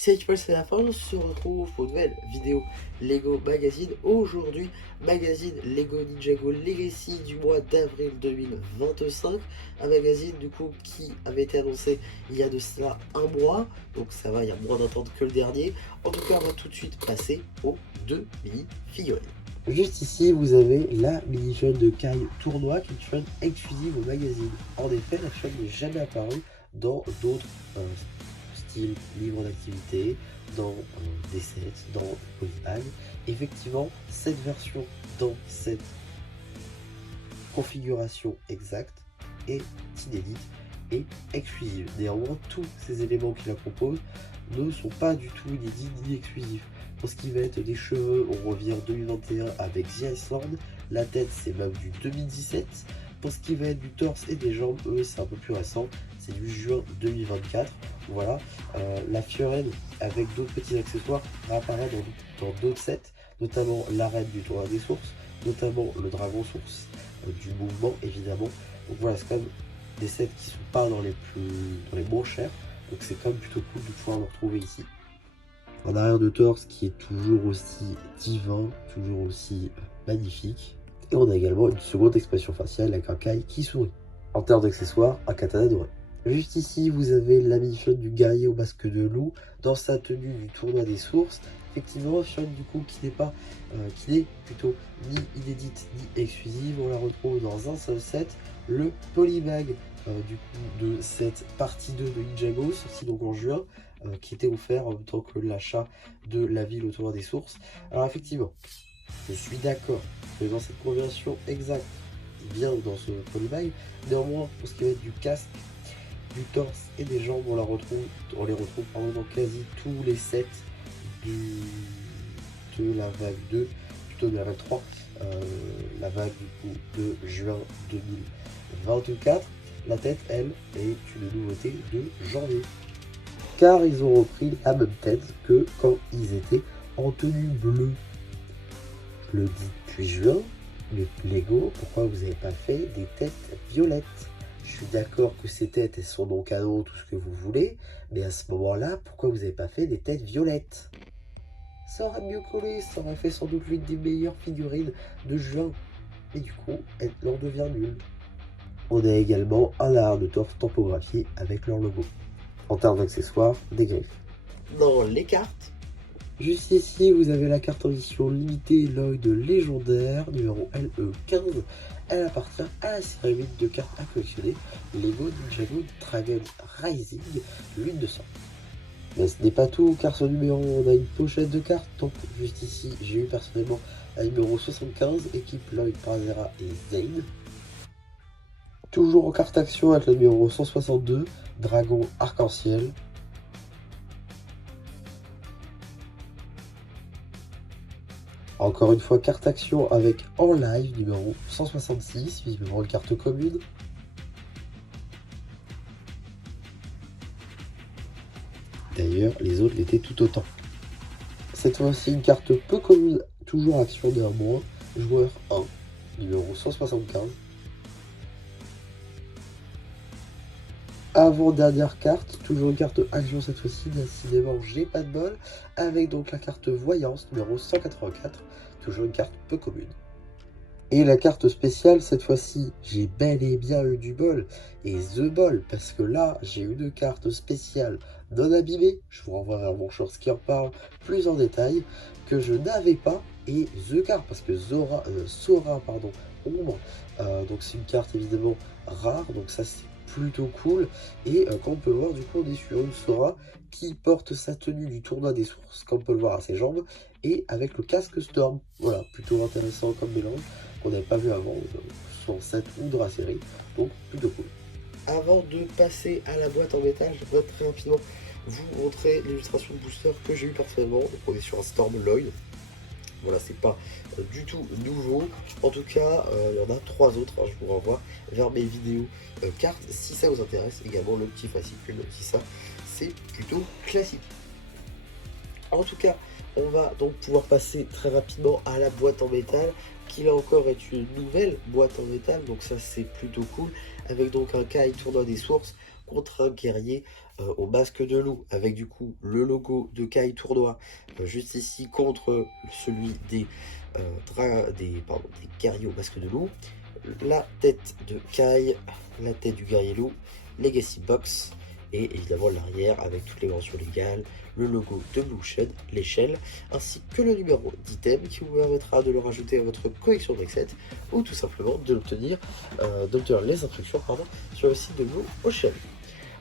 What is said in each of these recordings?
C'est Paul, c'est la fin, on se retrouve pour une nouvelle vidéo Lego Magazine. Aujourd'hui, magazine Lego Ninjago Legacy du mois d'avril 2025. Un magazine du coup qui avait été annoncé il y a de cela un mois. Donc ça va, il y a moins d'attente que le dernier. En tout cas, on va tout de suite passer aux deux mini-figurines. Juste ici, vous avez la mini-chaîne de Kai Tournoi, qui est une chaîne exclusive au magazine. En effet, la chaîne n'est jamais apparue dans d'autres styles livres d'activité, dans des sets, dans des polybags. Effectivement, cette version dans cette configuration exacte est inédite et exclusive. Néanmoins, tous ces éléments qui la composent ne sont pas du tout inédits ni exclusifs. Pour ce qui va être des cheveux, on revient en 2021 avec The Iceland. La tête, c'est même du 2017. Pour ce qui va être du torse et des jambes, eux, c'est un peu plus récent. C'est du juin 2024. Voilà. La Fiorelle, avec d'autres petits accessoires, va apparaître dans d'autres sets, notamment l'arène du tournoi des sources, notamment le dragon source, du mouvement, évidemment. Donc voilà, c'est quand même des sets qui sont pas dans les moins chers. Donc c'est quand même plutôt cool de pouvoir le retrouver ici. Un arrière de torse qui est toujours aussi divin, toujours aussi magnifique. Et on a également une seconde expression faciale avec un Kai qui sourit. En termes d'accessoires, un katana doré. Juste ici, vous avez la mini-chaîne du guerrier au masque de loup dans sa tenue du tournoi des sources. Effectivement, chaîne du coup qui n'est plutôt ni inédite ni exclusive. On la retrouve dans un seul set, le polybag du coup de cette partie 2 de Ninjago, sorti donc en juin, qui était offert en même temps que l'achat de la ville au tournoi des sources. Alors effectivement, je suis d'accord que dans cette configuration exacte, bien dans ce polybag, néanmoins pour ce qui va être du casque, du torse et des jambes, on les retrouve dans quasi tous les sets de la vague 2, plutôt de la vague 3, la vague du coup de juin 2024. La tête, elle, est une nouveauté de janvier. Car ils ont repris la même tête que quand ils étaient en tenue bleue. Le 18 juin, le Lego, pourquoi vous n'avez pas fait des têtes violettes? Je suis d'accord que ces têtes, elles sont non canon, tout ce que vous voulez, mais à ce moment-là, pourquoi vous n'avez pas fait des têtes violettes? Ça aurait mieux collé, ça aurait fait sans doute l'une des meilleures figurines de juin. Et du coup, elle en devient nulle. On a également un art de torse tampographié avec leur logo. En termes d'accessoires, des griffes. Dans les cartes, juste ici, vous avez la carte en édition limitée Lloyd légendaire, numéro LE15. Elle appartient à la série 8 de cartes à collectionner, Lego Ninjago Dragon Rising, lune de sang. Mais ce n'est pas tout, car ce numéro, on a une pochette de cartes. Donc, juste ici, j'ai eu personnellement la numéro 75, équipe Lloyd, Parazera et Zane. Toujours en carte action avec le numéro 162, Dragon Arc-en-Ciel. Encore une fois, carte action avec en live, numéro 166, visiblement une carte commune. D'ailleurs, les autres l'étaient tout autant. Cette fois-ci, une carte peu commune, toujours action néanmoins, joueur 1, numéro 175. Avant-dernière carte, toujours une carte action cette fois-ci, décidément j'ai pas de bol, avec donc la carte voyance numéro 184, toujours une carte peu commune. Et la carte spéciale, cette fois-ci, j'ai bel et bien eu du bol, et the bol, parce que là, j'ai eu une carte spéciale non abîmée, je vous renvoie vers mon short qui en parle plus en détail, que je n'avais pas, et the card, parce que Sora, pardon, ombre, donc c'est une carte évidemment rare, donc ça c'est plutôt cool. Et comme on peut le voir, du coup on est sur une Sora qui porte sa tenue du tournoi des sources, comme on peut le voir à ses jambes, et avec le casque Storm. Voilà, plutôt intéressant comme mélange qu'on n'avait pas vu avant, soit en set ou dans la série, donc plutôt cool. Avant de passer à la boîte en métal, je voudrais très rapidement vous montrer l'illustration de booster que j'ai eu personnellement. Donc on est sur un Storm Lloyd. Voilà, c'est pas du tout nouveau. En tout cas, il y en a 3 autres. Hein, je vous renvoie vers mes vidéos cartes si ça vous intéresse. Également le petit fascicule, si ça, c'est plutôt classique. En tout cas, on va donc pouvoir passer très rapidement à la boîte en métal, qui là encore est une nouvelle boîte en métal. Donc ça, c'est plutôt cool. avec donc un Kai tournoi des sources contre un guerrier au masque de loup, avec du coup le logo de Kai tournoi juste ici contre celui des guerriers au masque de loup, la tête de Kai, la tête du guerrier loup, Legacy Box, et évidemment l'arrière avec toutes les mentions légales, le logo de Blue Shed, l'échelle, ainsi que le numéro d'item qui vous permettra de le rajouter à votre collection deck set ou tout simplement de l'obtenir, d'obtenir les instructions sur le site de Blue Ocean.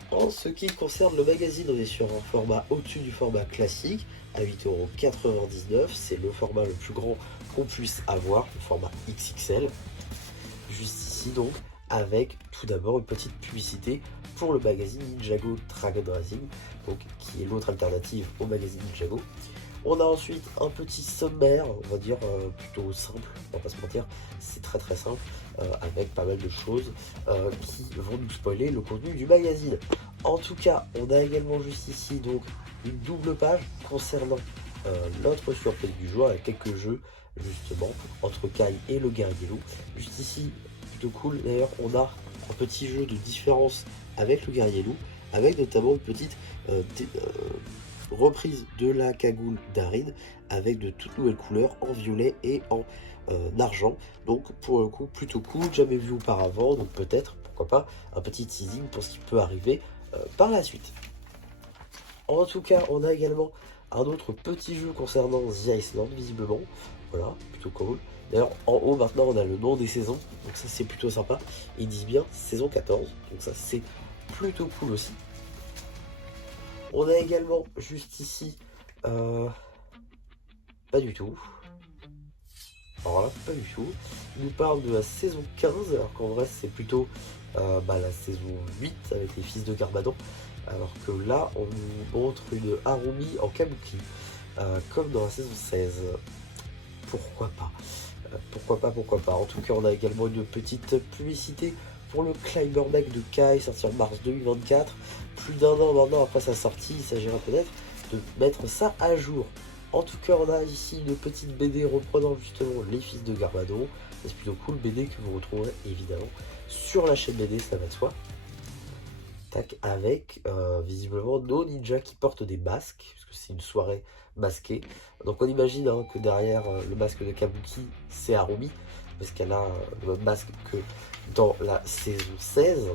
En ce qui concerne le magazine, on est sur un format au-dessus du format classique à 8,99 €. C'est le format le plus grand qu'on puisse avoir, le format XXL. Juste ici donc, avec tout d'abord une petite publicité pour le magazine Ninjago Dragon Racing, donc qui est l'autre alternative au magazine Ninjago. On a ensuite un petit sommaire, on va dire plutôt simple, on va pas se mentir, c'est très très simple, avec pas mal de choses qui vont nous spoiler le contenu du magazine. En tout cas, on a également juste ici donc une double page concernant notre surprise du jour avec quelques jeux justement entre Kai et le guerrier loup. Juste ici, plutôt cool d'ailleurs, on a un petit jeu de différence avec le guerrier loup, avec notamment une petite reprise de la cagoule d'Arin avec de toutes nouvelles couleurs en violet et en argent. Donc pour le coup plutôt cool, jamais vu auparavant, donc peut-être, pourquoi pas, un petit teasing pour ce qui peut arriver par la suite. En tout cas, on a également un autre petit jeu concernant The Iceland, visiblement. Voilà, plutôt cool. D'ailleurs, en haut, maintenant, on a le nom des saisons. Donc ça, c'est plutôt sympa. Ils disent bien saison 14. Donc ça, c'est plutôt cool aussi. On a également, juste ici, pas du tout. Alors là, pas du tout. Il nous parle de la saison 15, alors qu'en vrai, c'est plutôt la saison 8 avec les fils de Garmadon. Alors que là, on nous montre une Harumi en kabuki, comme dans la saison 16. Pourquoi pas, pourquoi pas. En tout cas, on a également une petite publicité pour le Climber Deck de Kai, sorti en mars 2024. Plus d'un an maintenant après sa sortie, il s'agira peut-être de mettre ça à jour. En tout cas, on a ici une petite BD reprenant justement les fils de Garmadon. C'est plutôt cool, BD que vous retrouverez évidemment sur la chaîne BD, ça va de soi. Tac, avec visiblement nos ninjas qui portent des masques, puisque c'est une soirée masquée. Donc on imagine que derrière le masque de Kabuki, c'est Harumi, parce qu'elle a le même masque que dans la saison 16.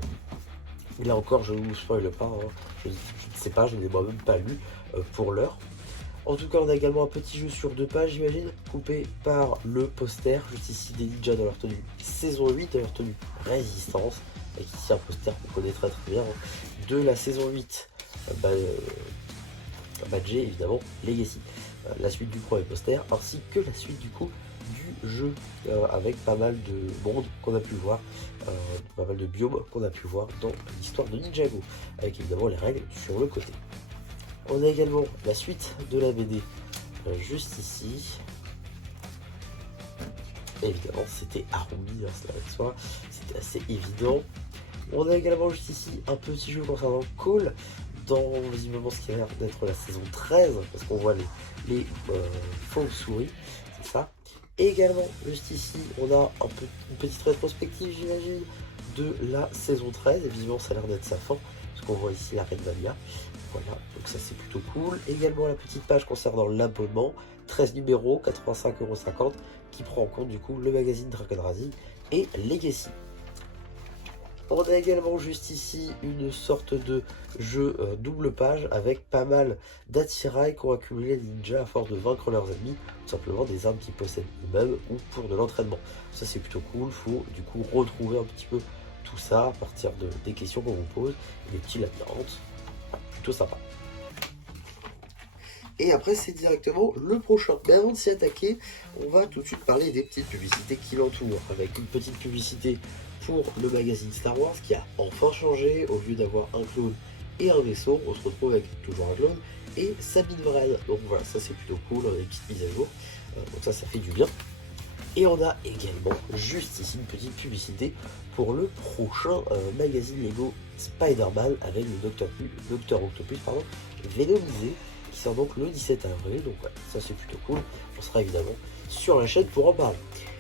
Et là encore, je ne vous spoil pas, je ne sais pas, je ne l'ai moi-même pas lu pour l'heure. En tout cas, on a également un petit jeu sur 2 pages, j'imagine, coupé par le poster, juste ici des ninjas dans leur tenue saison 8, dans leur tenue résistance, avec ici un poster qu'on connaît très très bien, de la saison 8, badgé évidemment Legacy. La suite du premier poster, ainsi que la suite du coup du jeu, avec pas mal de mondes qu'on a pu voir, pas mal de biomes qu'on a pu voir dans l'histoire de Ninjago, avec évidemment les règles sur le côté. On a également la suite de la BD juste ici. Évidemment, c'était Harumi, cela avec soi, c'était assez évident. On a également juste ici un petit jeu concernant Cole, dans visiblement ce qui a l'air d'être la saison 13, parce qu'on voit les fauves souris, c'est ça. Et également, juste ici, on a une petite rétrospective, j'imagine, de la saison 13, et visiblement ça a l'air d'être sa fin, parce qu'on voit ici la Reine Valia. Voilà, donc ça c'est plutôt cool. Également la petite page concernant l'abonnement, 13 numéros, 85,50 €, qui prend en compte du coup le magazine Dragon Racing et Legacy. On a également juste ici une sorte de jeu double page avec pas mal d'attirails qu'ont accumulé les ninjas à force de vaincre leurs ennemis, tout simplement des armes qu'ils possèdent eux-mêmes ou pour de l'entraînement. Ça c'est plutôt cool, faut du coup retrouver un petit peu tout ça à partir des questions qu'on vous pose, des petits labyrinthes. Plutôt sympa. Et après c'est directement le prochain. Mais avant de s'y attaquer, on va tout de suite parler des petites publicités qui l'entourent. Avec une petite publicité pour le magazine Star Wars qui a enfin changé. Au lieu d'avoir un clone et un vaisseau, on se retrouve avec toujours un clone et Sabine Wren. Donc voilà, ça c'est plutôt cool, on a des petites mises à jour. Donc ça fait du bien. Et on a également juste ici une petite publicité pour le prochain magazine Lego Spider-Man avec le Docteur Octopus venomisé. qui sort donc le 17 avril. Donc ouais, ça c'est plutôt cool. On sera évidemment sur la chaîne pour en parler.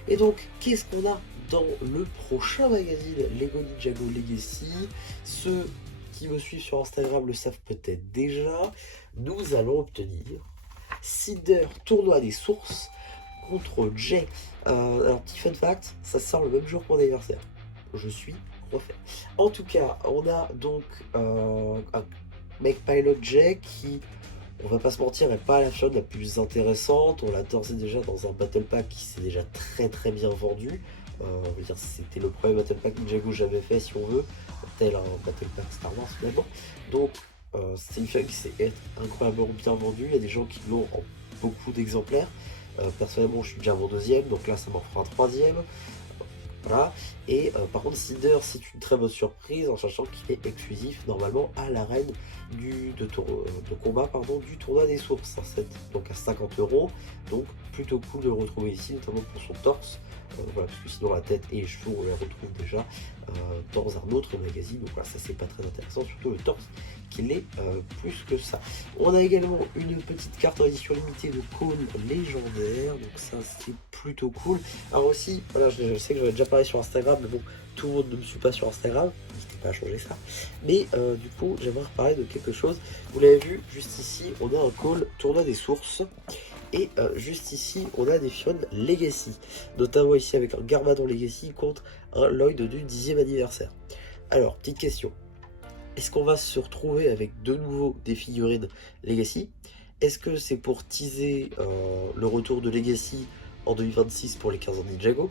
Et donc, qu'est-ce qu'on a dans le prochain magazine Lego Ninjago Legacy? Ceux qui me suivent sur Instagram le savent peut-être déjà. Nous allons obtenir Cinder Tournoi des Sources contre Jay. Alors, petit fun fact, ça sort le même jour que mon anniversaire. Je suis refait. En tout cas, on a donc un Make Pilot Jay qui, on va pas se mentir, n'est pas la figurine la plus intéressante. On l'a d'ores et déjà dans un Battle Pack qui s'est déjà très bien vendu. On veut dire, c'était le premier Battle Pack Ninjago jamais fait, si on veut, tel un Battle Pack Star Wars finalement. Donc, c'est une figurine qui s'est incroyablement bien vendue. Il y a des gens qui l'ont en beaucoup d'exemplaires. Personnellement, je suis déjà à mon deuxième, donc là, ça m'en fera un troisième. Voilà. Et par contre, Cinder, c'est une très bonne surprise en sachant qu'il est exclusif normalement à l'arène de combat du tournoi des sources, un set donc à 50 €. Donc plutôt cool de le retrouver ici, notamment pour son torse. Voilà, parce que sinon la tête et les cheveux on les retrouve déjà dans un autre magazine. Donc voilà, ça c'est pas très intéressant, surtout le torse qui l'est plus que ça. On a également une petite carte en édition limitée de Cole légendaire, donc ça c'est plutôt cool. Alors aussi, voilà, je sais que j'avais déjà parlé sur Instagram, mais bon, tout le monde ne me suit pas sur Instagram, n'hésitez pas à changer ça. Mais du coup, j'aimerais reparler de quelque chose. Vous l'avez vu, juste ici, on a un Cole Tournoi des Sources. Et juste ici, on a des figurines Legacy, notamment ici avec un Garmadon Legacy contre un Lloyd du 10e anniversaire. Alors, petite question. Est-ce qu'on va se retrouver avec de nouveau des figurines Legacy? Est-ce que c'est pour teaser le retour de Legacy en 2026 pour les 15 ans de Ninjago?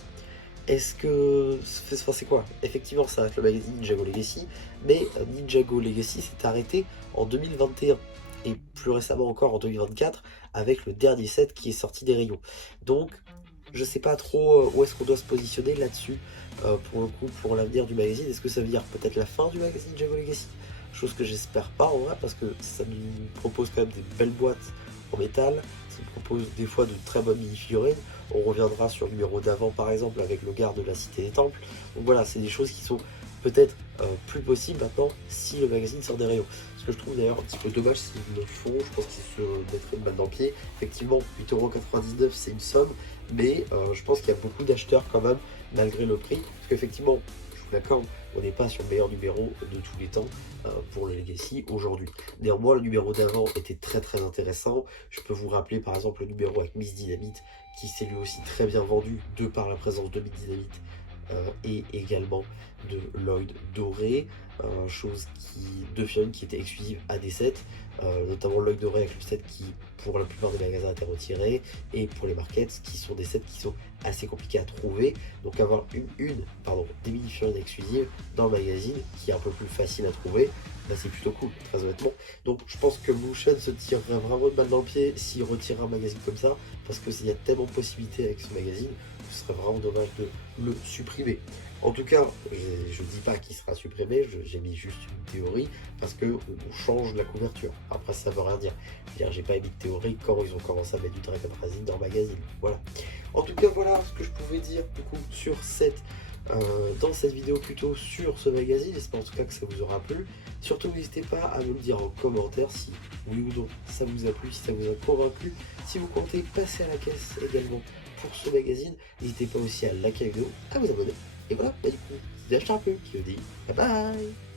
Est-ce que... Enfin, c'est quoi? Effectivement, ça reste le magazine Ninjago Legacy, mais Ninjago Legacy s'est arrêté en 2021. Et plus récemment encore en 2024 avec le dernier set qui est sorti des rayons. Donc je sais pas trop où est-ce qu'on doit se positionner là-dessus pour le coup pour l'avenir du magazine. Est-ce que ça veut dire peut-être la fin du magazine Ninjago Legacy? Chose que j'espère pas en vrai, parce que ça nous propose quand même des belles boîtes en métal, ça nous propose des fois de très bonnes mini-figurines. On reviendra sur le numéro d'avant par exemple avec le garde de la Cité des Temples. Donc voilà, c'est des choses qui sont peut-être plus possibles maintenant si le magazine sort des rayons. Ce que je trouve d'ailleurs un petit peu dommage s'ils le font, je pense qu'ils se mettraient une balle dans le pied. Effectivement, 8,99 € c'est une somme, mais je pense qu'il y a beaucoup d'acheteurs quand même, malgré le prix. Parce qu'effectivement, je suis d'accord, on n'est pas sur le meilleur numéro de tous les temps pour le Legacy aujourd'hui. Néanmoins, le numéro d'avant était très intéressant. Je peux vous rappeler par exemple le numéro avec Miss Dynamite, qui s'est lui aussi très bien vendu de par la présence de Miss Dynamite. Et également de Lloyd doré, deux figurines qui étaient exclusives à des sets, notamment Lloyd doré avec le set qui pour la plupart des magasins a été retiré, et pour les markets qui sont des sets qui sont assez compliqués à trouver. Donc avoir des mini-figurines exclusives dans le magazine qui est un peu plus facile à trouver, là c'est plutôt cool, très honnêtement. Donc je pense que Blueshen se tirerait vraiment une balle dans le pied s'il retirait un magazine comme ça, parce qu'il y a tellement de possibilités avec ce magazine, ce serait vraiment dommage de le supprimer. En tout cas, je ne dis pas qu'il sera supprimé, j'ai mis juste une théorie, parce qu'on change la couverture. Après, ça veut rien dire. J'ai pas émis de théorie quand ils ont commencé à mettre du Dragon Racing dans le magazine. Voilà. En tout cas, voilà ce que je pouvais dire du coup sur dans cette vidéo plutôt sur ce magazine. J'espère en tout cas que ça vous aura plu. Surtout, n'hésitez pas à me le dire en commentaire si oui ou non ça vous a plu, si ça vous a convaincu. Si vous comptez passer à la caisse également pour ce magazine, n'hésitez pas aussi à liker la vidéo, à vous abonner. Et voilà, du coup, c'est Acheter un peu qui vous dit bye bye.